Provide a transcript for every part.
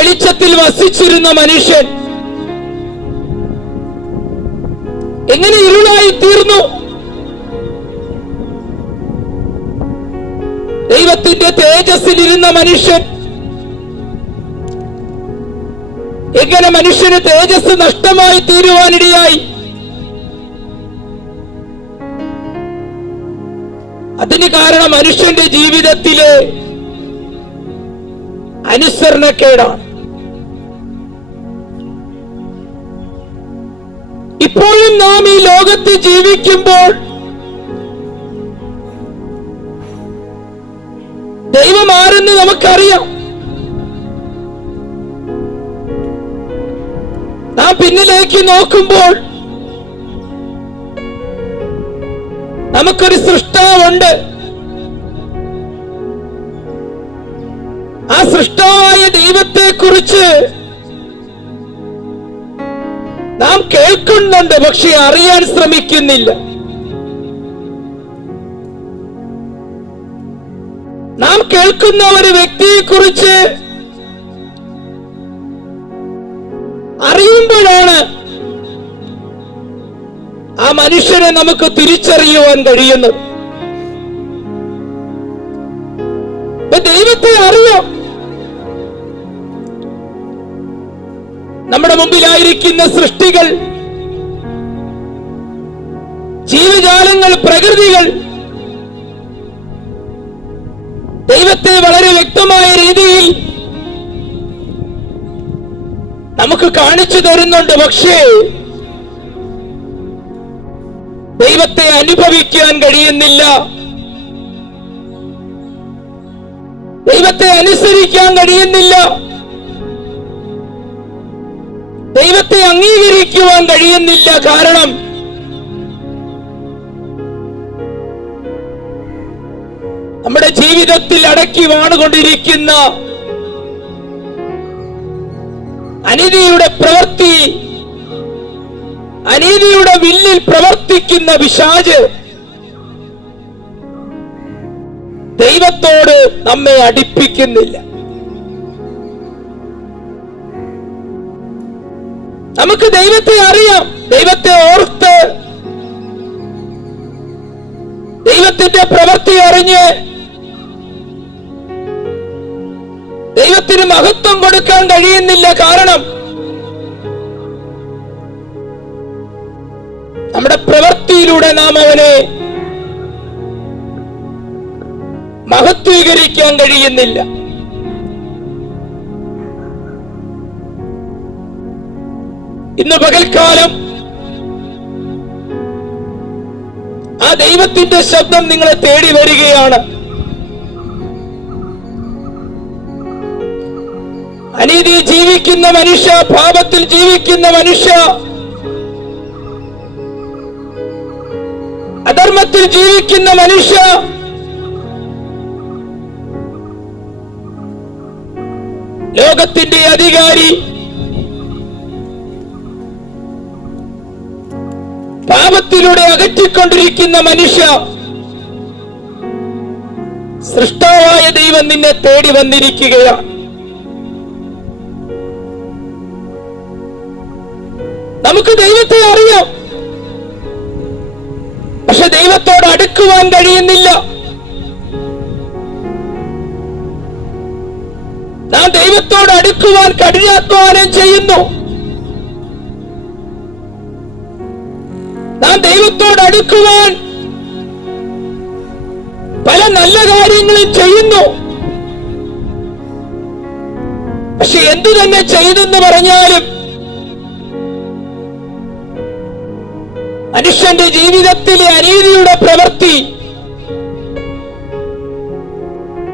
വെളിച്ചത്തിൽ വസിച്ചിരുന്ന മനുഷ്യൻ എങ്ങനെ ഇരുളായി തീർന്നു? ദൈവത്തിന്റെ തേജസ്സിൽ ഇരുന്ന മനുഷ്യൻ എങ്ങനെ മനുഷ്യന് തേജസ് നഷ്ടമായി തീരുവാനിടയായി? അതിന് കാരണം മനുഷ്യന്റെ ജീവിതത്തിലെ അനുസരണക്കേടാണ്. ഇപ്പോഴും നാം ഈ ലോകത്ത് ജീവിക്കുമ്പോൾ ദൈവം ആരെന്ന് നമുക്കറിയാം. നാം പിന്നിലേക്ക് നോക്കുമ്പോൾ നമുക്കൊരു സൃഷ്ടാവുണ്ട്. ആ സൃഷ്ടാവായ ദൈവത്തെ കുറിച്ച് നാം കേൾക്കുന്നുണ്ട് പക്ഷെ അറിയാൻ ശ്രമിക്കുന്നില്ല. നാം കേൾക്കുന്ന ഒരു വ്യക്തിയെ കുറിച്ച് അറിയുമ്പോഴാണ് ആ മനുഷ്യനെ നമുക്ക് തിരിച്ചറിയുവാൻ കഴിയുന്നത്. നമ്മുടെ മുമ്പിലായിരിക്കുന്ന സൃഷ്ടികൾ ജീവജാലങ്ങൾ പ്രകൃതികൾ ദൈവത്തെ വളരെ വ്യക്തമായ രീതിയിൽ നമുക്ക് കാണിച്ചു തരുന്നുണ്ട്. പക്ഷേ ദൈവത്തെ അനുഭവിക്കാൻ കഴിയുന്നില്ല. ദൈവത്തെ അനുസരിക്കാൻ കഴിയുന്നില്ല. ദൈവത്തെ അംഗീകരിക്കുവാൻ കഴിയുന്നില്ല. കാരണം നമ്മുടെ ജീവിതത്തിൽ അടക്കി വാണുകൊണ്ടിരിക്കുന്ന അനീതിയുടെ പ്രവൃത്തി അനീതിയുടെ വില്ലിൽ പ്രവർത്തിക്കുന്ന വിശാജ് ദൈവത്തോട് നമ്മെ അടുപ്പിക്കുന്നില്ല. നമുക്ക് ദൈവത്തെ അറിയാം. ദൈവത്തെ ഓർത്ത് ദൈവത്തിന്റെ പ്രവൃത്തി അറിഞ്ഞ് ദൈവത്തിന് മഹത്വം കൊടുക്കാൻ കഴിയുന്നില്ല കാരണം നമ്മുടെ പ്രവൃത്തിയിലൂടെ നാം അവനെ മഹത്വീകരിക്കാൻ കഴിയുന്നില്ല. ഇന്ന് പകൽക്കാലം ആ ദൈവത്തിന്റെ ശബ്ദം നിങ്ങളെ തേടി വരികയാണ്. അനീതി ജീവിക്കുന്ന മനുഷ്യ പാപത്തിൽ ജീവിക്കുന്ന മനുഷ്യ അധർമ്മത്തിൽ ജീവിക്കുന്ന മനുഷ്യ ലോകത്തിന്റെ അധികാരി പാപത്തിലൂടെ അകറ്റിക്കൊണ്ടിരിക്കുന്ന മനുഷ്യ സൃഷ്ടാവായ ദൈവം നിന്നെ തേടി വന്നിരിക്കുകയാണ് നമുക്ക് ദൈവത്തെ അറിയാം. പക്ഷെ ദൈവത്തോട് അടുക്കുവാൻ കഴിയുന്നില്ല. നാം ദൈവത്തോട് അടുക്കുവാൻ കഠിനാധ്വാനം ചെയ്യുന്നു. നാം ദൈവത്തോട് അടുക്കുവാൻ പല നല്ല കാര്യങ്ങളും ചെയ്യുന്നു. പക്ഷെ എന്തു തന്നെ ചെയ്തെന്ന് പറഞ്ഞാലും മനുഷ്യന്റെ ജീവിതത്തിലെ അനീതിയുടെ പ്രവൃത്തി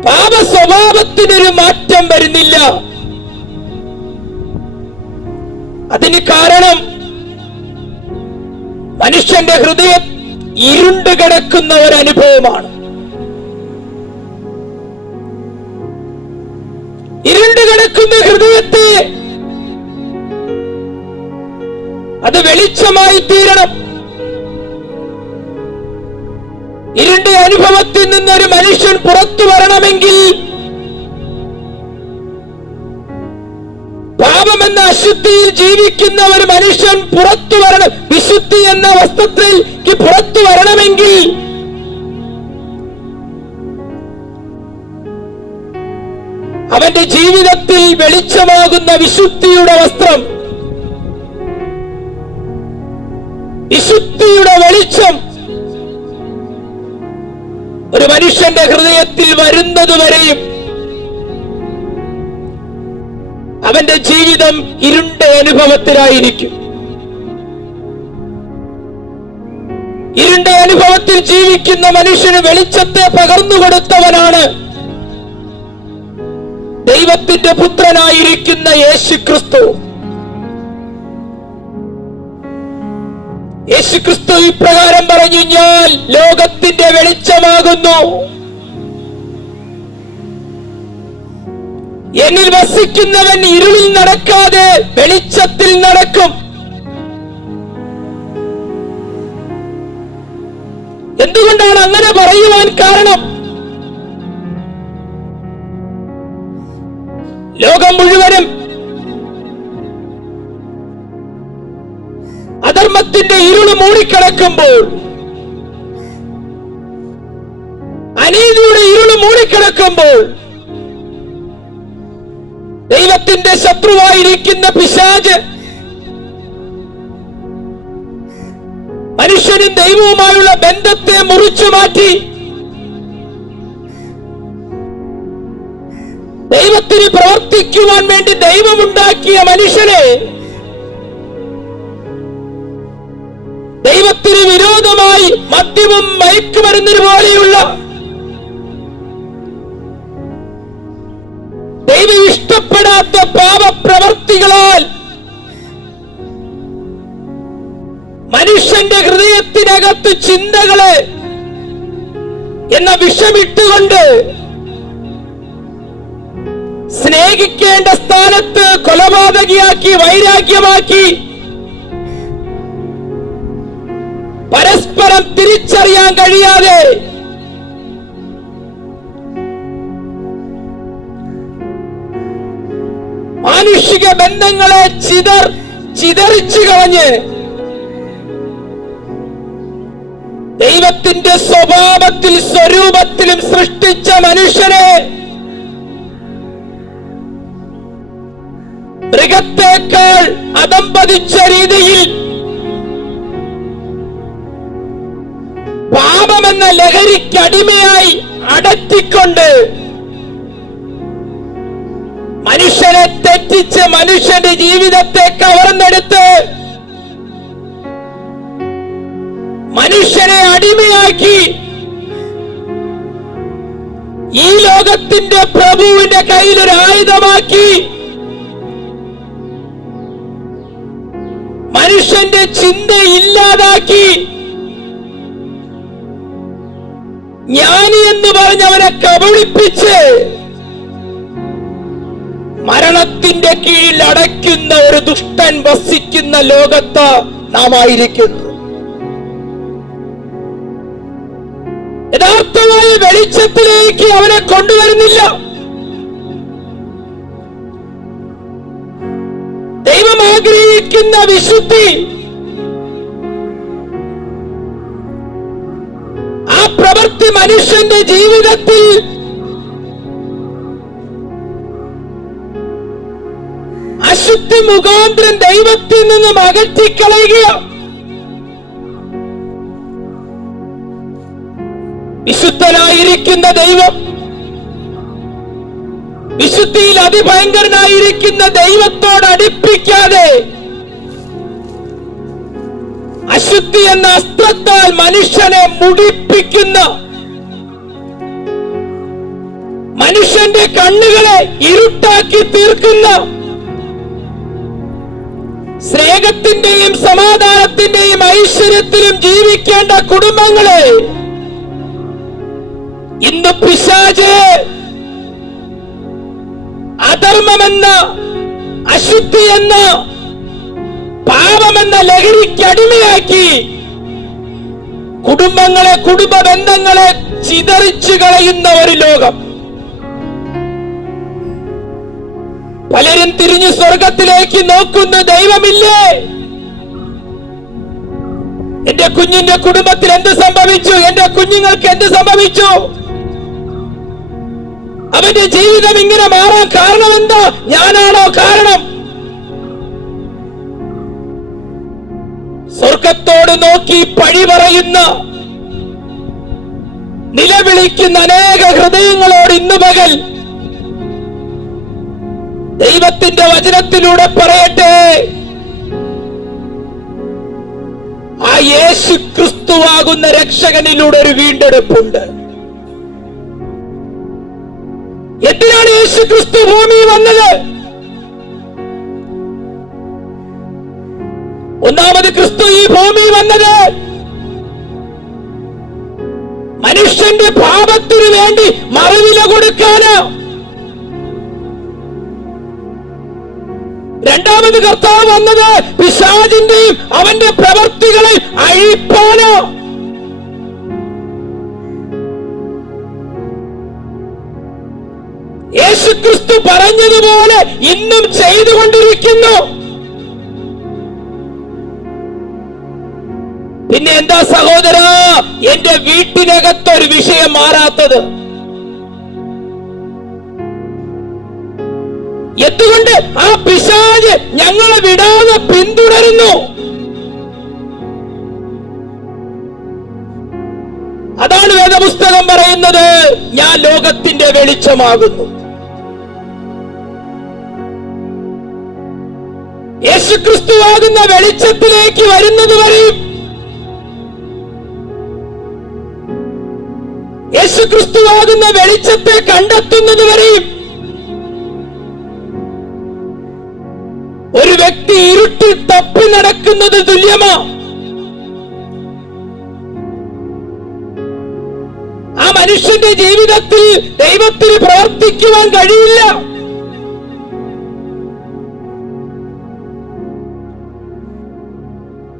പാപ സ്വഭാവത്തിനൊരു മാറ്റം വരുന്നില്ല. അതിന് കാരണം മനുഷ്യന്റെ ഹൃദയം ഇരുണ്ട് കിടക്കുന്ന ഒരു അനുഭവമാണ് ഇരുണ്ട് കിടക്കുന്ന ഹൃദയത്തെ അത് വെളിച്ചമായി തീരണം. ഇരുണ്ട അനുഭവത്തിൽ നിന്നൊരു മനുഷ്യൻ പുറത്തു വരണമെങ്കിൽ പാപമെന്ന അശുദ്ധിയിൽ ജീവിക്കുന്ന ഒരു മനുഷ്യൻ പുറത്തു വരണം. വിശുദ്ധി എന്ന വസ്ത്രത്തിൽ പുറത്തു വരണമെങ്കിൽ അവന്റെ ജീവിതത്തിൽ വെളിച്ചമാകുന്ന വിശുദ്ധിയുടെ വസ്ത്രം വിശുദ്ധിയുടെ വെളിച്ചം ഒരു മനുഷ്യന്റെ ഹൃദയത്തിൽ വരുന്നതുവരെയും അവന്റെ ജീവിതം ഇരുണ്ട അനുഭവത്തിലായിരിക്കും. ഇരുണ്ട അനുഭവത്തിൽ ജീവിക്കുന്ന മനുഷ്യന് വെളിച്ചത്തെ പകർന്നു കൊടുത്തവനാണ് ദൈവത്തിന്റെ പുത്രനായിരിക്കുന്ന യേശു ക്രിസ്തു യേശു ക്രിസ്തു ഇപ്രകാരം പറഞ്ഞു ഞാൻ ലോകത്തിന്റെ വെളിച്ചമാകുന്നു. എന്നിൽ വസിക്കുന്നവൻ ഇരുളിൽ നടക്കാതെ വെളിച്ചത്തിൽ നടക്കും. എന്തുകൊണ്ടാണ് അങ്ങനെ പറയുവാൻ കാരണം? ലോകം മുഴുവനും അധർമ്മത്തിന്റെ ഇരുൾ മൂടിക്കിടക്കുമ്പോൾ അനീതിയുടെ ഇരുൾ മൂടിക്കിടക്കുമ്പോൾ ദൈവത്തിന്റെ ശത്രുവായിരിക്കുന്ന പിശാജ് മനുഷ്യനും ദൈവവുമായുള്ള ബന്ധത്തെ മുറിച്ചു മാറ്റി ദൈവത്തിന് പ്രവർത്തിക്കുവാൻ വേണ്ടി ദൈവമുണ്ടാക്കിയ മനുഷ്യനെ ദൈവത്തിന് വിരോധമായി മദ്യവും മയക്കുമരുന്നിന് പോലെയുള്ള ഇഷ്ടപ്പെടാത്ത പാപപ്രവർത്തികളാൽ മനുഷ്യന്റെ ഹൃദയത്തിനകത്ത് ചിന്തകളെ എന്ന വിഷമിട്ടുകൊണ്ട് സ്നേഹിക്കേണ്ട സ്ഥാനത്ത് കൊലപാതകിയാക്കി വൈരാഗ്യമാക്കി പരസ്പരം തിരിച്ചറിയാൻ കഴിയാതെ ബന്ധങ്ങളെ ചിതർ ചിതറിച്ചു കളഞ്ഞ്. ദൈവത്തിന്റെ സ്വഭാവത്തിൽ സ്വരൂപത്തിലും സൃഷ്ടിച്ച മനുഷ്യനെ മൃഗത്തേക്കാൾ അതമ്പതിച്ച രീതിയിൽ പാപമെന്ന ലഹരിക്കടിമയായി അടറ്റിക്കൊണ്ട് മനുഷ്യനെ തെറ്റിച്ച് മനുഷ്യന്റെ ജീവിതത്തെ കവർന്നെടുത്ത് മനുഷ്യനെ അടിമയാക്കി ഈ ലോകത്തിന്റെ പ്രഭുവിന്റെ കയ്യിൽ ഒരു ആയുധമാക്കി മനുഷ്യന്റെ ചിന്ത ഇല്ലാതാക്കി ജ്ഞാനി എന്ന് പറഞ്ഞവരെ കബളിപ്പിച്ച് മരണത്തിന്റെ കീഴിൽ അടയ്ക്കുന്ന ഒരു ദുഷ്ടൻ വസിക്കുന്ന ലോകത്ത് നാം ആയിരിക്കുന്നു. യഥാർത്ഥമായ വെളിച്ചത്തിലേക്ക് അവനെ കൊണ്ടുവരുന്നില്ല. ദൈവം ആഗ്രഹിക്കുന്ന വിശുദ്ധി ആ പ്രവൃത്തി മനുഷ്യന്റെ ജീവിതത്തിൽ അശുദ്ധി മുഖാന്തരം ദൈവത്തിൽ നിന്നും അകറ്റിക്കളയുക വിശുദ്ധനായിരിക്കുന്ന ദൈവം വിശുദ്ധിയിൽ അതിഭയങ്കരനായിരിക്കുന്ന ദൈവത്തോട് അടുപ്പിക്കാതെ അശുദ്ധി എന്ന അസ്ത്രത്താൽ മനുഷ്യനെ മുടിപ്പിക്കുന്ന മനുഷ്യന്റെ കണ്ണുകളെ ഇരുട്ടാക്കി തീർക്കുന്ന സ്നേഹത്തിന്റെയും സമാധാനത്തിന്റെയും ഐശ്വര്യത്തിലും ജീവിക്കേണ്ട കുടുംബങ്ങളെ ഇന്ന് പിശാജ് അധർമ്മമെന്ന അശുദ്ധി എന്ന പാപമെന്ന ലഹരിക്ക് അടിമയാക്കി കുടുംബങ്ങളെ കുടുംബ ബന്ധങ്ങളെ ചിതറിച്ചു കളയുന്ന ഒരു ലോകം. പലരും തിരിഞ്ഞു സ്വർഗത്തിലേക്ക് നോക്കുന്ന ദൈവമില്ലേ? എന്റെ കുഞ്ഞിന്റെ കുടുംബത്തിൽ എന്ത് സംഭവിച്ചു? എന്റെ കുഞ്ഞുങ്ങൾക്ക് എന്ത് സംഭവിച്ചു? അവന്റെ ജീവിതം ഇങ്ങനെ മാറാൻ കാരണം എന്താ? ഞാനാണോ കാരണം? സ്വർഗത്തോട് നോക്കി പഴി പറയുന്ന നിലവിളിക്കുന്ന അനേക ഹൃദയങ്ങളോട് ഇന്ന് പകൽ ദൈവത്തിന്റെ വചനത്തിലൂടെ പറയട്ടെ. ആ യേശു ക്രിസ്തുവാകുന്ന രക്ഷകനിലൂടെ ഒരു വീണ്ടെടുപ്പുണ്ട്. എന്തിനാണ് യേശു ക്രിസ്തു ഭൂമി വന്നത്? ഒന്നാമത് ക്രിസ്തു ഈ ഭൂമി വന്നത് മനുഷ്യന്റെ പാപത്തിനു വേണ്ടി മറുവില കൊടുക്കാന്. രണ്ടാമത് കർത്താവ് വന്നത് പിശാചിന്റെയും അവന്റെ പ്രവർത്തികളെ അഴിപ്പാനോ? യേശുക്രിസ്തു പറഞ്ഞതുപോലെ ഇന്നും ചെയ്തുകൊണ്ടിരിക്കുന്നു. പിന്നെ എന്താ സഹോദര എന്റെ വീട്ടിനകത്തൊരു വിഷയം മാറാത്തത്? എന്തുകൊണ്ട് ആ പിശാജ് ഞങ്ങളെ വിടാതെ പിന്തുടരുന്നു? അതാണ് വേദപുസ്തകം പറയുന്നത്. ഞാൻ ലോകത്തിന്റെ വെളിച്ചമാകുന്നു. യേശുക്രിസ്തുവാകുന്ന വെളിച്ചത്തിലേക്ക് വരുന്നത് വരെയും യേശുക്രിസ്തുവാകുന്ന വെളിച്ചത്തെ കണ്ടെത്തുന്നത് വരെയും ഒരു വ്യക്തി ഇരുട്ടിൽ തപ്പി നടക്കുന്നത് തുല്യമാ? ആ മനുഷ്യന്റെ ജീവിതത്തിൽ ദൈവത്തിന് പ്രവർത്തിക്കുവാൻ കഴിയില്ല.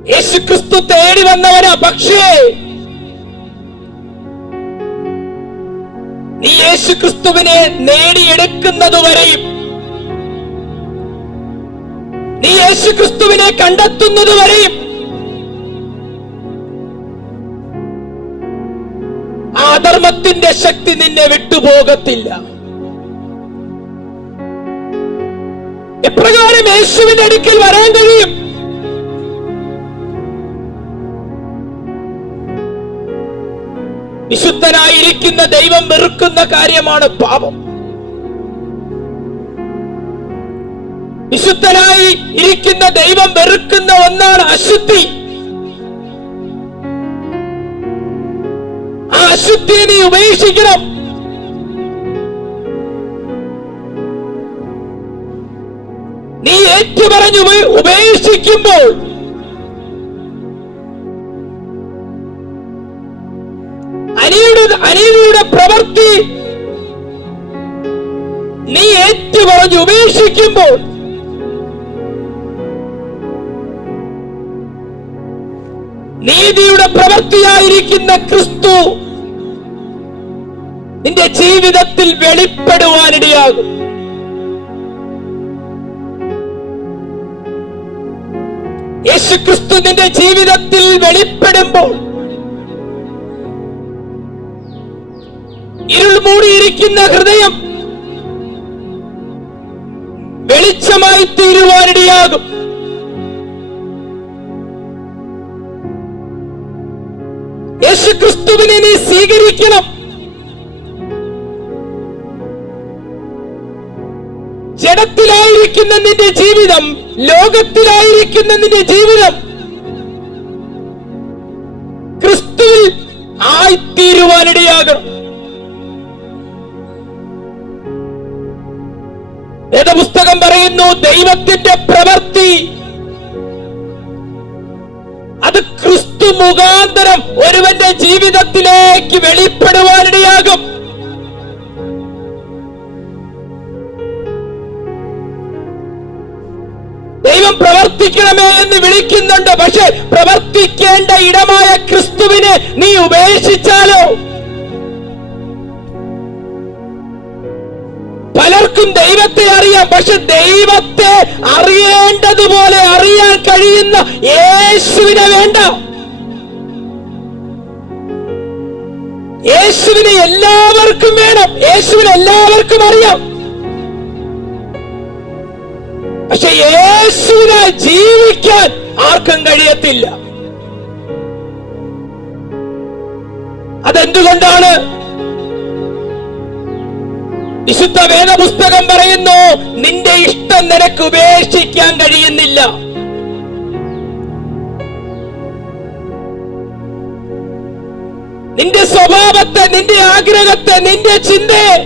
യേശുക്രിസ്തു തേടി വന്നവനാ പക്ഷേ നീ യേശുക്രിസ്തുവിനെ നേടിയെടുക്കുന്നതുവരെയും നീ യേശു യേശുക്രിസ്തുവിനെ കണ്ടെത്തുന്നതുവരെയും ആ അധർമ്മത്തിന്റെ ശക്തി നിന്നെ വിട്ടുപോകത്തില്ല. എപ്രകാരം യേശുവിന്റെ അടുക്കിൽ വരാൻ കഴിയും? വിശുദ്ധനായിരിക്കുന്ന ദൈവം വെറുക്കുന്ന കാര്യമാണ് പാപം. വിശുദ്ധനായി ഇരിക്കുന്ന ദൈവം വെറുക്കുന്ന ഒന്നാണ് അശുദ്ധി. ആ അശുദ്ധിയെ നീ ഉപേക്ഷിക്കണം. നീ ഏറ്റുപറഞ്ഞു ഉപേ- ഉപേക്ഷിക്കുമ്പോൾ അനിയുടെ പ്രവൃത്തി നീ ഏറ്റുപറഞ്ഞു ഉപേക്ഷിക്കുമ്പോൾ പ്രവൃത്തിയായിരിക്കുന്ന ക്രിസ്തു നിന്റെ ജീവിതത്തിൽ വെളിപ്പെടുവാനിടയാകും. യേശുക്രിസ്തു നിന്റെ ജീവിതത്തിൽ വെളിപ്പെടുമ്പോൾ ഇരുൾ മൂടിയിരിക്കുന്ന ഹൃദയം വെളിച്ചമായി തീരുവാനിടയാകും. യേശുക്രിസ്തുവിനെ നീ സ്വീകരിക്കണം. ജഡത്തിലായിരിക്കുന്ന നിന്റെ ജീവിതം ലോകത്തിലായിരിക്കുന്ന നിന്റെ ജീവിതം ക്രിസ്തുവിൽ ആയിത്തീരുവാനിടയാകണം. വേദപുസ്തകം പറയുന്നു ദൈവത്തിന്റെ പ്രവൃത്തി മുഖാന്തരം ഒരുവന്റെ ജീവിതത്തിലേക്ക് വെളിപ്പെടുവാനിടയാകും. ദൈവം പ്രവർത്തിക്കണമേ എന്ന് വിളിക്കുന്നുണ്ട്. പക്ഷെ പ്രവർത്തിക്കേണ്ട ഇടമായ ക്രിസ്തുവിനെ നീ ഉപേക്ഷിച്ചാലോ? പലർക്കും ദൈവത്തെ അറിയാം. പക്ഷെ ദൈവത്തെ അറിയേണ്ടതുപോലെ അറിയാൻ കഴിയുന്ന യേശുവിനെ വേണ്ട. യേശുവിനെ എല്ലാവർക്കും വേണം. യേശുവിനെ എല്ലാവർക്കും അറിയാം. പക്ഷെ യേശുവിനെ ജീവിക്കാൻ ആർക്കും കഴിയത്തില്ല. അതെന്തുകൊണ്ടാണ്? വിശുദ്ധ വേദപുസ്തകം പറയുന്നു നിന്റെ ഇഷ്ടം നിനക്ക് ഉപേക്ഷിക്കാൻ കഴിയുന്നില്ല. നിന്റെ സ്വഭാവത്തെ നിന്റെ ആഗ്രഹത്തെ നിന്റെ ചിന്തയെ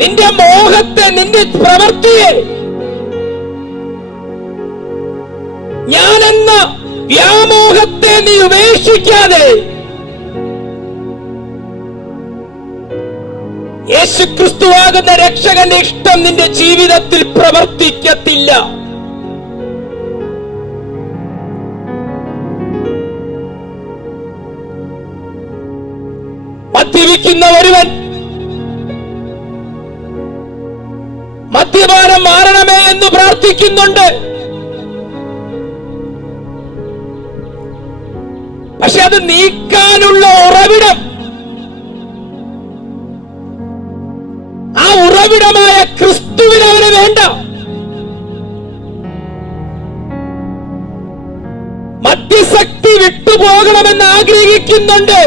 നിന്റെ മോഹത്തെ നിന്റെ പ്രവൃത്തിയെ ഞാനെന്ന വ്യാമോഹത്തെ നീ ഉപേക്ഷിക്കാതെ യേശുക്രിസ്തുവാകുന്ന രക്ഷകന്റെ ഇഷ്ടം നിന്റെ ജീവിതത്തിൽ പ്രവർത്തിക്കത്തില്ല. മദ്യപിക്കുന്ന ഒരുവൻ മദ്യപാനം മാറണമേ എന്ന് പ്രാർത്ഥിക്കുന്നുണ്ട്. പക്ഷെ അത് നീക്കാനുള്ള ഉറവിടം. ആ ഉറവിടമായ ക്രിസ്തുവിന് അവന് വേണ്ട. മദ്യശക്തി വിട്ടുപോകണമെന്ന് ആഗ്രഹിക്കുന്നുണ്ട്.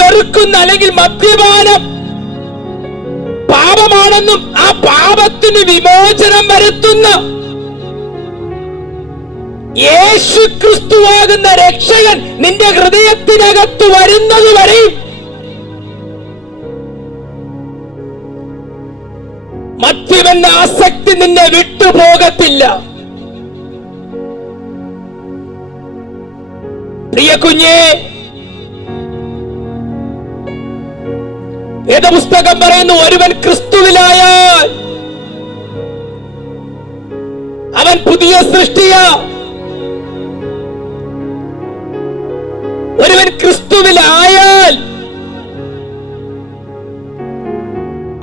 വെറുക്കുന്ന അല്ലെങ്കിൽ മദ്യപാനം പാപമാണെന്നും ആ പാപത്തിന് വിമോചനം വരുത്തുന്ന യേശു ക്രിസ്തുവാകുന്ന രക്ഷകൻ നിന്റെ ഹൃദയത്തിനകത്ത് വരുന്നത് വരെയും മദ്യമെന്ന ആസക്തി നിന്നെ വിട്ടുപോകത്തില്ല. പ്രിയ കുഞ്ഞേ വേദപുസ്തകം പറയുന്നു? ഒരുവൻ ക്രിസ്തുവിലായാൽ. അവൻ പുതിയ സൃഷ്ടിയ. ഒരുവൻ ക്രിസ്തുവിലായാൽ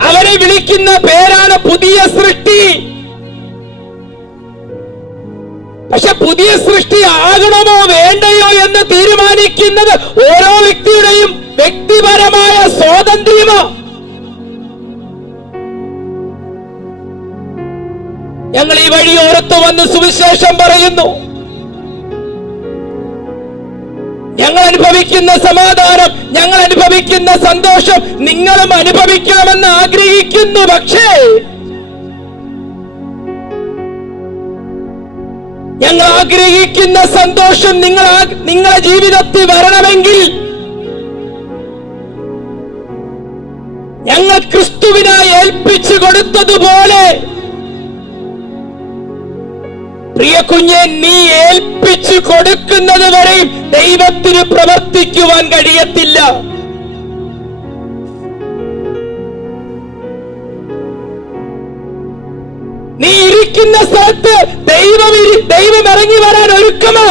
അവരെ വിളിക്കുന്ന പേരാണ് പുതിയ സൃഷ്ടി. പക്ഷെ പുതിയ സൃഷ്ടി ആകണമോ വേണ്ടയോ എന്ന് തീരുമാനിക്കുന്നത് ഓരോ വ്യക്തിയുടെയും വ്യക്തിപരമായ സ്വാതന്ത്ര്യമോ? ഞങ്ങൾ ഈ വഴി ഓരത്ത് വന്ന് സുവിശേഷം പറയുന്നു. ഞങ്ങൾ അനുഭവിക്കുന്ന സമാധാനം ഞങ്ങൾ അനുഭവിക്കുന്ന സന്തോഷം നിങ്ങളും അനുഭവിക്കണമെന്ന് ആഗ്രഹിക്കുന്നു. പക്ഷേ ഞങ്ങൾ ആഗ്രഹിക്കുന്ന സന്തോഷം നിങ്ങൾ നിങ്ങളെ നിങ്ങളുടെ ജീവിതത്തിൽ വരണമെങ്കിൽ ഞങ്ങൾ ക്രിസ്തുവിനായി ഏൽപ്പിച്ചു കൊടുത്തതുപോലെ പ്രിയ കുഞ്ഞെ നീ ഏൽപ്പിച്ചു കൊടുക്കുന്നത് വരെയും ദൈവത്തിന് പ്രവർത്തിക്കുവാൻ കഴിയത്തില്ല. നീ ഇരിക്കുന്ന സ്ഥലത്ത് ഇറങ്ങി വരാൻ ഒരുക്കമോ?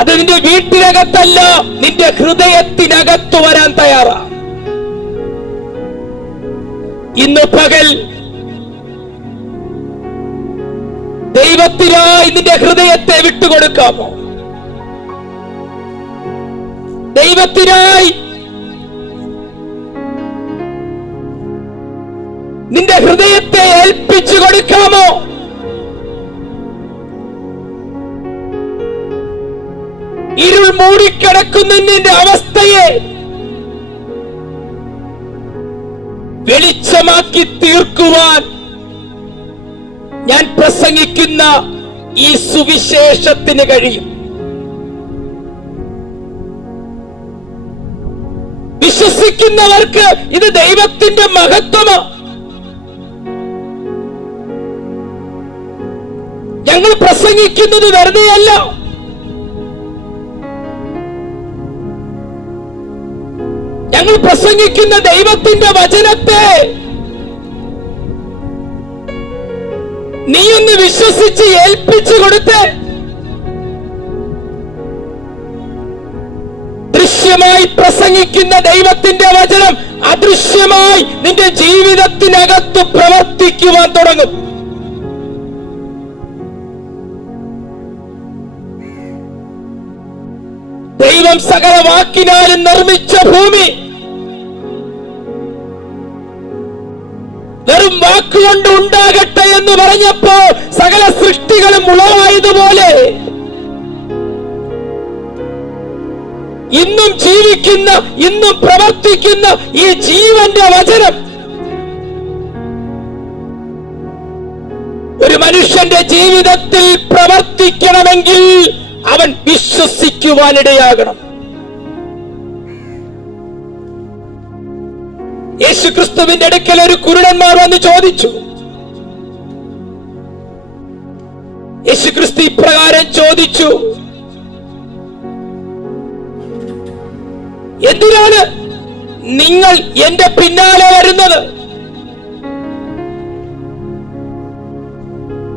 അത് നിന്റെ വീട്ടിനകത്തല്ല നിന്റെ ഹൃദയത്തിനകത്ത് വരാൻ തയ്യാറാ. ഇന്ന് പകൽ ദൈവത്തിനായി നിന്റെ ഹൃദയത്തെ വിട്ടുകൊടുക്കാമോ? ദൈവത്തിനായി നിന്റെ ഹൃദയത്തെ ഏൽപ്പിച്ചു കൊടുക്കാമോ? ഇരുൾ മൂടിക്കിടക്കുന്ന നിന്റെ അവസ്ഥയെ വെളിച്ചമാക്കി തീർക്കുവാൻ ഞാൻ പ്രസംഗിക്കുന്ന ഈ സുവിശേഷത്തിന് കഴിയും. വിശ്വസിക്കുന്നവർക്ക് ഇത് ദൈവത്തിന്റെ മഹത്വമാ. ഞങ്ങൾ പ്രസംഗിക്കുന്നത് വെറുതെയല്ല. ഞങ്ങൾ പ്രസംഗിക്കുന്ന ദൈവത്തിന്റെ വചനത്തെ നീ ഒന്ന് വിശ്വസിച്ച് ഏൽപ്പിച്ചു കൊടുത്ത് ദൃശ്യമായി പ്രസംഗിക്കുന്ന ദൈവത്തിന്റെ വചനം അദൃശ്യമായി നിന്റെ ജീവിതത്തിനകത്ത് പ്രവർത്തിക്കുവാൻ തുടങ്ങും. ദൈവം സകല വാക്കിനാലും നിർമ്മിച്ച ഭൂമി. വെറും വാക്കുകൊണ്ട് ഉണ്ടാകട്ടെ എന്ന് പറഞ്ഞപ്പോ സകല സൃഷ്ടികളും ഉളവായതുപോലെ ഇന്നും ജീവിക്കുന്ന ഇന്നും പ്രവർത്തിക്കുന്ന ഈ ജീവന്റെ വചനം. ഒരു മനുഷ്യന്റെ ജീവിതത്തിൽ പ്രവർത്തിക്കണമെങ്കിൽ അവൻ വിശ്വസിക്കുവാനിടയാകണം. യേശുക്രിസ്തുവിന്റെ അടുക്കൽ ഒരു കുരുടന്മാർ വന്ന് ചോദിച്ചു യേശു ക്രിസ്തു ഇപ്രകാരം ചോദിച്ചു എന്തിനാണ് നിങ്ങൾ എന്റെ പിന്നാലെ വരുന്നത്?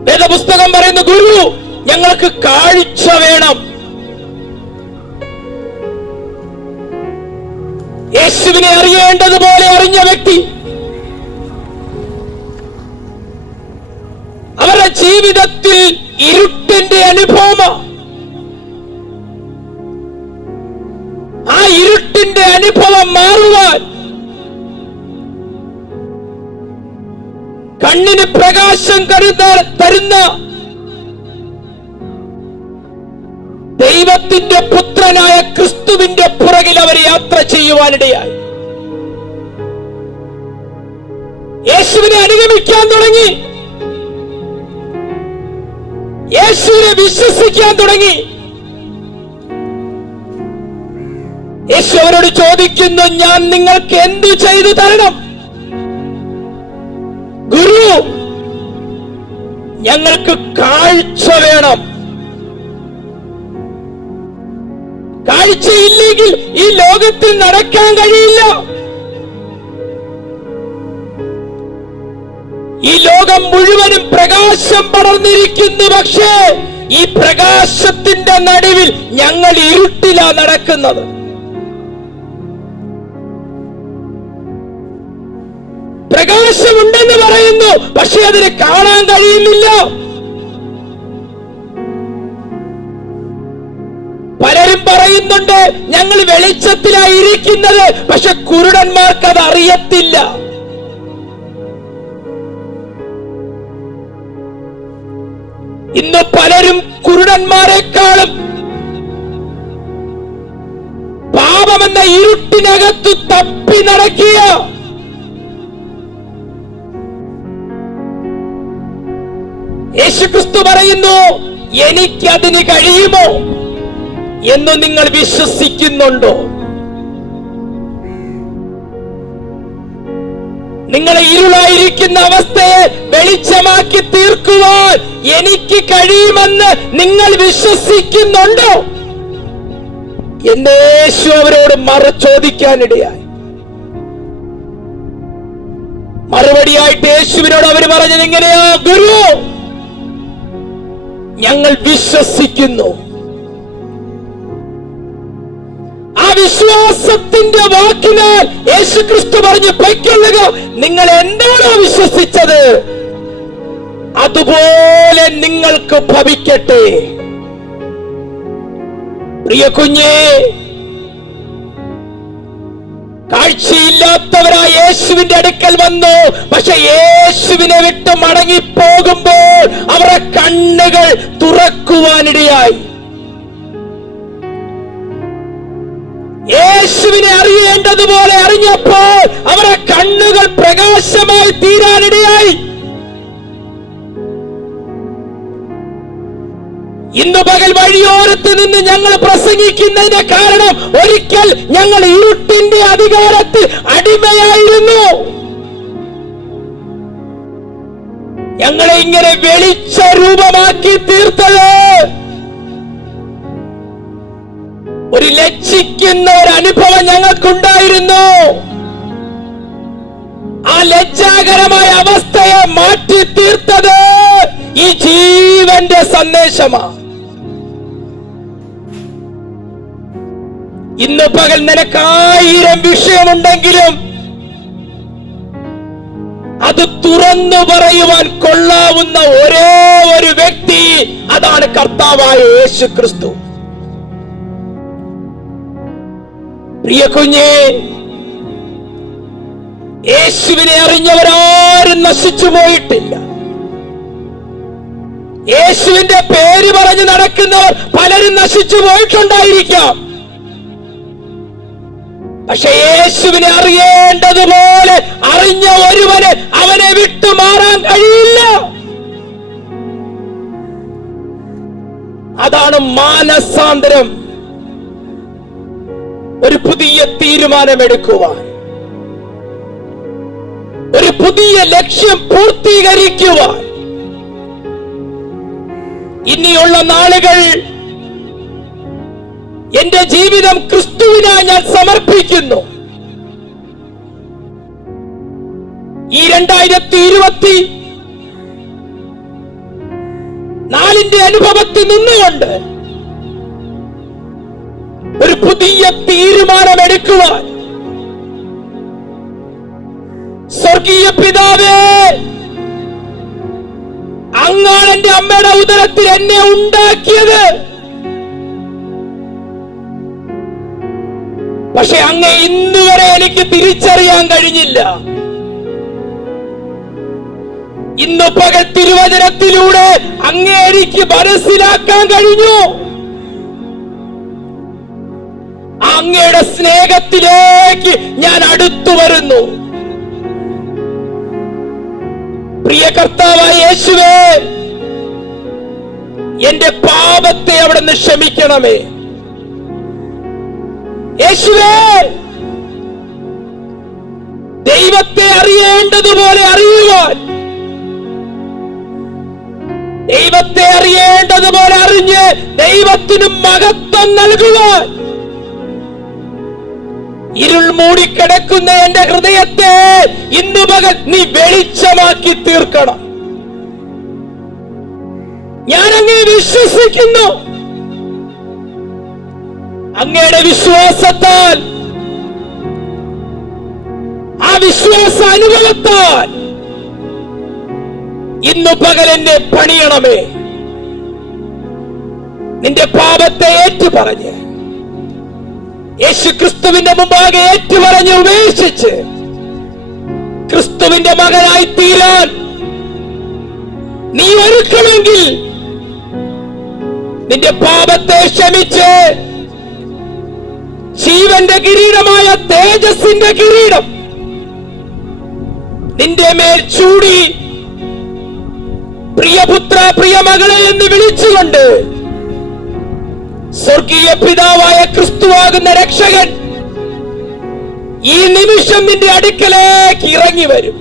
വേദപുസ്തകം പറയുന്നു ഗുരു ഞങ്ങൾക്ക് കാഴ്ച വേണം. യേശുവിനെ അറിയേണ്ടതുപോലെ അറിഞ്ഞ വ്യക്തി അവരുടെ ജീവിതത്തിൽ ഇരുട്ടിന്റെ അനുഭവം ആ ഇരുട്ടിന്റെ അനുഭവം മാറുവാൻ കണ്ണിന് പ്രകാശം കരുത തരുന്ന ദൈവത്തിന്റെ പുത്രനായ ക്രിസ്തുവിന്റെ പുറകിൽ അവർ യാത്ര ചെയ്യുവാനിടയായി. യേശുവിനെ അനുഗമിക്കാൻ തുടങ്ങി. യേശുവിനെ വിശ്വസിക്കാൻ തുടങ്ങി. യേശു അവരോട് ചോദിക്കുന്നു ഞാൻ നിങ്ങൾക്ക് എന്തു ചെയ്തു തരണം? ഗുരു ഞങ്ങൾക്ക് കാഴ്ച വേണം. കാഴ്ചയില്ലെങ്കിൽ ഈ ലോകത്തിൽ നടക്കാൻ കഴിയില്ല. ഈ ലോകം മുഴുവനും പ്രകാശം പടർന്നിരിക്കുന്നു. പക്ഷേ ഈ പ്രകാശത്തിന്റെ നടുവിൽ ഞങ്ങൾ ഇരുട്ടിലാ നടക്കുന്നത്. പ്രകാശമുണ്ടെന്ന് പറയുന്നു പക്ഷെ അതിനെ കാണാൻ കഴിയുന്നില്ല. പലരും പറയുന്നുണ്ട്. ഞങ്ങൾ വെളിച്ചത്തിലായിരിക്കുന്നത്. പക്ഷെ കുരുടന്മാർക്ക് അത് അറിയത്തില്ല. ഇന്ന് പലരും കുരുടന്മാരെക്കാളും പാപമെന്ന ഇരുട്ടിനകത്ത് തപ്പി നടക്കിയ യേശുക്രിസ്തു പറയുന്നു എനിക്കതിന് കഴിയുമോ? എന്ന് നിങ്ങൾ വിശ്വസിക്കുന്നുണ്ടോ? നിങ്ങളെ ഇരുളായിരിക്കുന്ന അവസ്ഥയെ വെളിച്ചമാക്കി തീർക്കുവാൻ എനിക്ക് കഴിയുമെന്ന് നിങ്ങൾ വിശ്വസിക്കുന്നുണ്ടോ? എന്നേശു അവരോട് മറ ചോദിക്കാനിടയായി മറുപടിയായിട്ട് യേശുവിനോട് അവർ പറഞ്ഞത് എങ്ങനെയാ ഗുരു ഞങ്ങൾ വിശ്വസിക്കുന്നു. വിശ്വാസത്തിന്റെ വാക്കിനാൽ യേശു ക്രിസ്തു പറഞ്ഞു പൊയ്ക്കൊള്ളുക. നിങ്ങൾ എന്താണോ വിശ്വസിച്ചത്? അതുപോലെ നിങ്ങൾക്ക് ഭവിക്കട്ടെ. പ്രിയ കുഞ്ഞേ കാഴ്ചയില്ലാത്തവരായ യേശുവിന്റെ അടുക്കൽ വന്നു. പക്ഷെ യേശുവിനെ വിട്ട് മടങ്ങി പോകുമ്പോൾ അവരുടെ കണ്ണുകൾ തുറക്കുവാനിടയായി. യേശുവിനെ അറിയേണ്ടതുപോലെ അറിഞ്ഞപ്പോൾ അവരുടെ കണ്ണുകൾ പ്രകാശമായി തീരാനിടയായി. ഇന്ന് പകൽ വഴിയോരത്ത് നിന്ന് ഞങ്ങൾ പ്രസംഗിക്കുന്നതിന്റെ കാരണം ഒരിക്കൽ ഞങ്ങൾ ഇരുട്ടിന്റെ അധികാരത്തിൽ അടിമയായിരുന്നു. ഞങ്ങളെ ഇങ്ങനെ വെളിച്ച രൂപമാക്കി തീർത്തത്. ഒരു ലജ്ജിക്കുന്ന ഒരു അനുഭവം ഞങ്ങൾക്കുണ്ടായിരുന്നു. ആ ലജ്ജാകരമായ അവസ്ഥയെ മാറ്റി തീർത്തത് ഈ ജീവന്റെ സന്ദേശമാണ് ഇന്ന് പകൽ നിനക്കായിരം വിഷയമുണ്ടെങ്കിലും അത് തുറന്നു പറയുവാൻ കൊള്ളാവുന്ന ഒരേ ഒരു വ്യക്തി അതാണ് കർത്താവായ യേശു ക്രിസ്തു പ്രിയ കുഞ്ഞേ യേശുവിനെ അറിഞ്ഞവരാരും നശിച്ചു പോയിട്ടില്ല. യേശുവിന്റെ പേര് പറഞ്ഞ് നടക്കുന്നവർ പലരും നശിച്ചു പോയിട്ടുണ്ടായിരിക്കാം. പക്ഷെ യേശുവിനെ അറിയേണ്ടതുപോലെ അറിഞ്ഞ ഒരുവന് അവനെ വിട്ടുമാറാൻ കഴിയില്ല. അതാണ് മാനസാന്തരം. പുതിയ തീരുമാനമെടുക്കുവാൻ. ഒരു പുതിയ ലക്ഷ്യം പൂർത്തീകരിക്കുവാൻ. ഇനിയുള്ള നാളുകൾ എന്റെ ജീവിതം ക്രിസ്തുവിനായി ഞാൻ സമർപ്പിക്കുന്നു. ഈ രണ്ടായിരത്തി ഇരുപത്തി നാലിന്റെ അനുഭവത്തിൽ നിന്നുകൊണ്ട് പുതിയ തീരുമാനമെടുക്കുവാൻ സ്വർഗീയ പിതാവേ അങ്ങാണ് എന്റെ അമ്മയുടെ ഉദരത്തിൽ എന്നെ ഉണ്ടാക്കിയത്. പക്ഷെ അങ്ങ് ഇന്ന് വരെ എനിക്ക് തിരിച്ചറിയാൻ കഴിഞ്ഞില്ല. ഇന്ന് പകൽ തിരുവചനത്തിലൂടെ അങ്ങേ എനിക്ക് മനസ്സിലാക്കാൻ കഴിഞ്ഞു. അങ്ങയുടെ സ്നേഹത്തിലേക്ക് ഞാൻ അടുത്തു വരുന്നു. പ്രിയ കർത്താവായ യേശുവേ എന്റെ പാപത്തെ അവിടെ നിന്ന് ക്ഷമിക്കണമേ. യേശുവേ ദൈവത്തെ അറിയേണ്ടതുപോലെ അറിയുവാൻ. ദൈവത്തെ അറിയേണ്ടതുപോലെ അറിഞ്ഞ് ദൈവത്തിനും മഹത്വം നൽകുവാൻ. ഇരുൾ മൂടിക്കിടക്കുന്ന എന്റെ ഹൃദയത്തെ ഇന്ന് മകൻ നീ വെളിച്ചമാക്കി തീർക്കണം. ഞാൻ അങ്ങേ വിശ്വസിക്കുന്നു. അങ്ങയുടെ വിശ്വാസത്താൽ ആ വിശ്വാസ അനുഭവത്താൽ ഇന്നു പകൽ എന്നെ പണിയണമേ. നിന്റെ പാപത്തെ ഏറ്റുപറഞ്ഞ് യേശു ക്രിസ്തുവിന്റെ മുമ്പാകെ ഏറ്റുപറഞ്ഞ് ഉപേക്ഷിച്ച് ക്രിസ്തുവിന്റെ മകനായി തീരാൻ നീ ഒരുക്കണമെങ്കിൽ നിന്റെ പാപത്തെ ക്ഷമിച്ച് ജീവന്റെ കിരീടമായ തേജസിന്റെ കിരീടം നിന്റെ മേൽ ചൂടി പ്രിയപുത്ര പ്രിയമകളെ എന്ന് വിളിച്ചുകൊണ്ട് സ്വർഗീയ പിതാവായ ക്രിസ്തുവാകുന്ന രക്ഷകൻ ഈ നിമിഷം നിന്റെ അടുക്കലേക്ക് ഇറങ്ങി വരും.